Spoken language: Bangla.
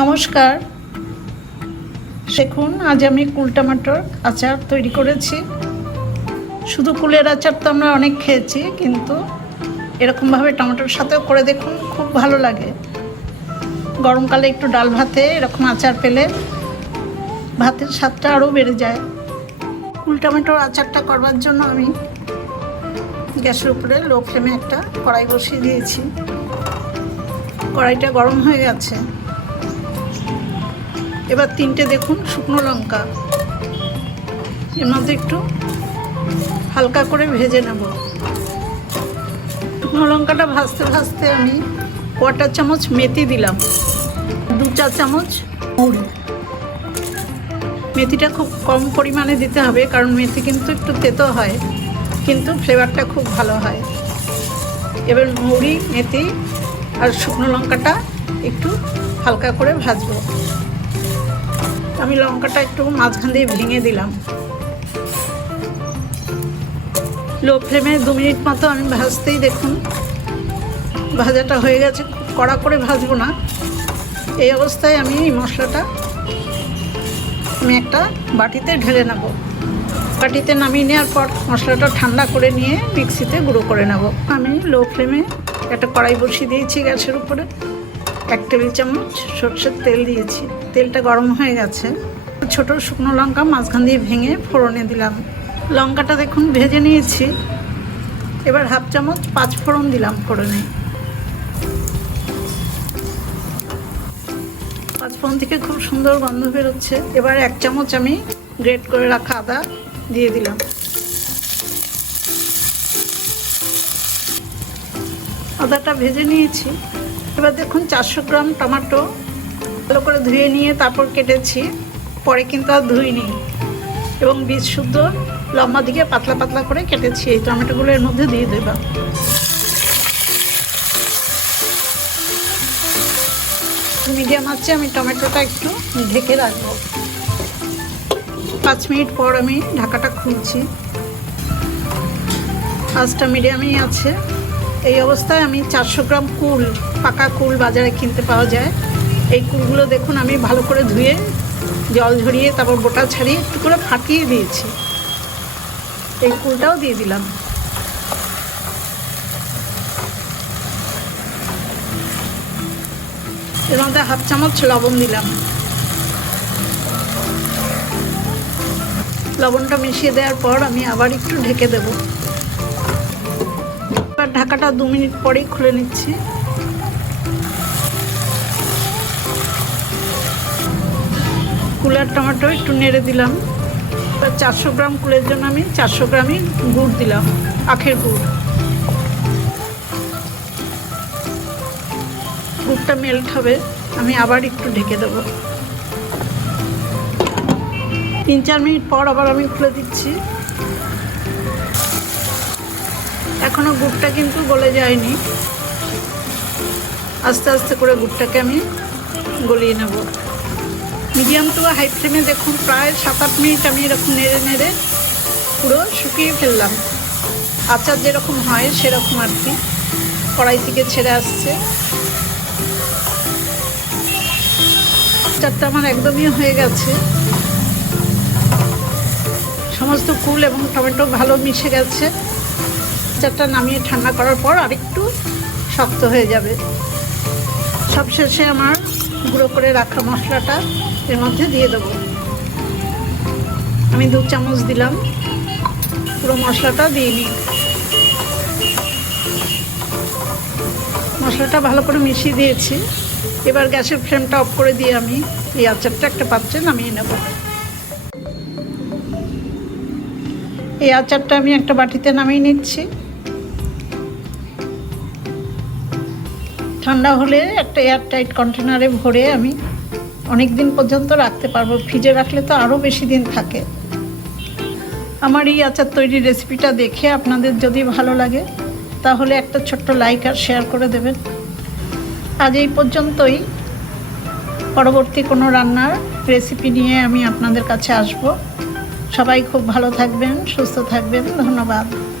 নমস্কার। দেখুন, আজ আমি কুল টমাটোর আচার তৈরি করেছি। শুধু কুলের আচার তো আমরা অনেক খেয়েছি, কিন্তু এরকমভাবে টমেটোর সাথেও করে দেখুন, খুব ভালো লাগে। গরমকালে একটু ডাল ভাতে এরকম আচার পেলে ভাতের স্বাদটা আরও বেড়ে যায়। কুল টমেটোর আচারটা করবার জন্য আমি গ্যাসের উপরে লো ফ্লেমে একটা কড়াই বসিয়ে দিয়েছি। কড়াইটা গরম হয়ে গেছে। এবার তিনটে দেখুন, শুকনো লঙ্কা। এর মধ্যে একটু হালকা করে ভেজে নেব। শুকনো লঙ্কাটা ভাজতে ভাজতে আমি কোয়াটার চামচ মেথি দিলাম। দু চা চামচ মুড়ি মেথিটা খুব কম পরিমাণে দিতে হবে, কারণ মেথি কিন্তু একটু তেতো হয়, কিন্তু ফ্লেভারটা খুব ভালো হয়। এবার মুড়ি মেথি আর শুকনো লঙ্কাটা একটু হালকা করে ভাজবো। আমি লঙ্কাটা একটু মাঝখান দিয়ে ভেঙে দিলাম। লো ফ্লেমে দু মিনিট মতো আমি ভাজতেই দেখুন, ভাজাটা হয়ে গেছে কড়া করে ভাজবো না। এই অবস্থায় আমি এই মশলাটা আমি একটা বাটিতে ঢেলে নেব। বাটিতে নামিয়ে নেওয়ার পর মশলাটা ঠান্ডা করে নিয়ে মিক্সিতে গুঁড়ো করে নেব। আমি লো ফ্লেমে একটা কড়াই বসিয়ে দিয়েছি গ্যাসের উপরে। এক টেবিল চামচ সর্ষের তেল দিয়েছি। তেলটা গরম হয়ে গেছে। ছোট শুকনো লঙ্কা মাঝখান দিয়ে ভেঙে ফোড়নে দিলাম। লঙ্কাটা দেখুন ভেজে নিয়েছি। এবার হাফ চামচ পাঁচ ফোড়ন দিলাম ফোড়নে। পাঁচ ফোড়ন থেকে খুব সুন্দর গন্ধ বেরোচ্ছে। এবার এক চামচ আমি গ্রেট করে রাখা আদা দিয়ে দিলাম। আদাটা ভেজে নিয়েছি। এবার দেখুন চারশো গ্রাম টমেটো ভালো করে ধুয়ে নিয়ে তারপর কেটেছি। পরে কিন্তু আর ধুইনি এবং বীজ শুদ্ধ লম্বা দিকে পাতলা পাতলা করে কেটেছি। এই টমেটোগুলো এর মধ্যে দিয়ে দেব। মিডিয়াম আছে আমি টমেটোটা একটু ঢেকে রাখব। পাঁচ মিনিট পর আমি ঢাকাটা খুলছি। আঁচটা মিডিয়ামই আছে। এই অবস্থায় আমি চারশো গ্রাম কুল, পাকা কুল বাজারে কিনতে পাওয়া যায়। এই কুলগুলো দেখুন, আমি ভালো করে ধুয়ে জল ঝরিয়ে তারপর গোটা ছাড়িয়ে একটু করে ফাটিয়ে দিয়েছি। এই কুলটাও দিয়ে দিলাম। এর মধ্যে হাফ চামচ লবণ দিলাম। লবণটা মিশিয়ে দেওয়ার পর আমি আবার একটু ঢেকে দেবো। ঢাকাটা দু মিনিট পরেই খুলে নিচ্ছি। কুলার টমেটো একটু নেড়ে দিলাম। চারশো গ্রাম কুলের জন্য আমি চারশো গ্রামই গুড় দিলাম, আখের গুড়। গুড়টা মেল্ট হবে, আমি আবার একটু ঢেকে দেবো। তিন চার মিনিট পর আবার আমি খুলে দিচ্ছি। এখনও গুড়টা কিন্তু গলে যায়নি। আস্তে আস্তে করে গুড়টাকে আমি গলিয়ে নেব। মিডিয়াম টু হাই ফ্লেমে দেখুন, প্রায় সাত আট মিনিট আমি এরকম নেড়ে নেড়ে পুরো শুকিয়ে ফেললাম। আচার যেরকম হয়, সেরকম আর কি। কড়াই থেকে ছেড়ে আসছে। আচারটা আমার একদমই হয়ে গেছে। সমস্ত কুল এবং টমেটো ভালো মিশে গেছে। আচারটা নামিয়ে ঠান্ডা করার পর আরেকটু শক্ত হয়ে যাবে। সবশেষে আমার গুঁড়ো করে রাখা মশলাটা এর মধ্যে দিয়ে দেবো। আমি দু চামচ দিলাম। পুরো মশলাটা দিয়ে নিই মশলাটা ভালো করে মিশিয়ে দিয়েছি। এবার গ্যাসের ফ্লেমটা অফ করে দিয়ে আমি এই আচারটা একটা পাত্রে নামিয়ে নেব। এই আচারটা আমি একটা বাটিতে নামিয়ে নিচ্ছি। ঠান্ডা হলে একটা এয়ারটাইট কন্টেনারে ভরে আমি অনেক দিন পর্যন্ত রাখতে পারব। ফ্রিজে রাখলে তো আরও বেশি দিন থাকে। আমার এই আচার তৈরির রেসিপিটা দেখে আপনাদের যদি ভালো লাগে, তাহলে একটা ছোট্ট লাইক আর শেয়ার করে দেবেন। আজ এই পর্যন্তই। পরবর্তী কোনো রান্নার রেসিপি নিয়ে আমি আপনাদের কাছে আসব। সবাই খুব ভালো থাকবেন, সুস্থ থাকবেন। ধন্যবাদ।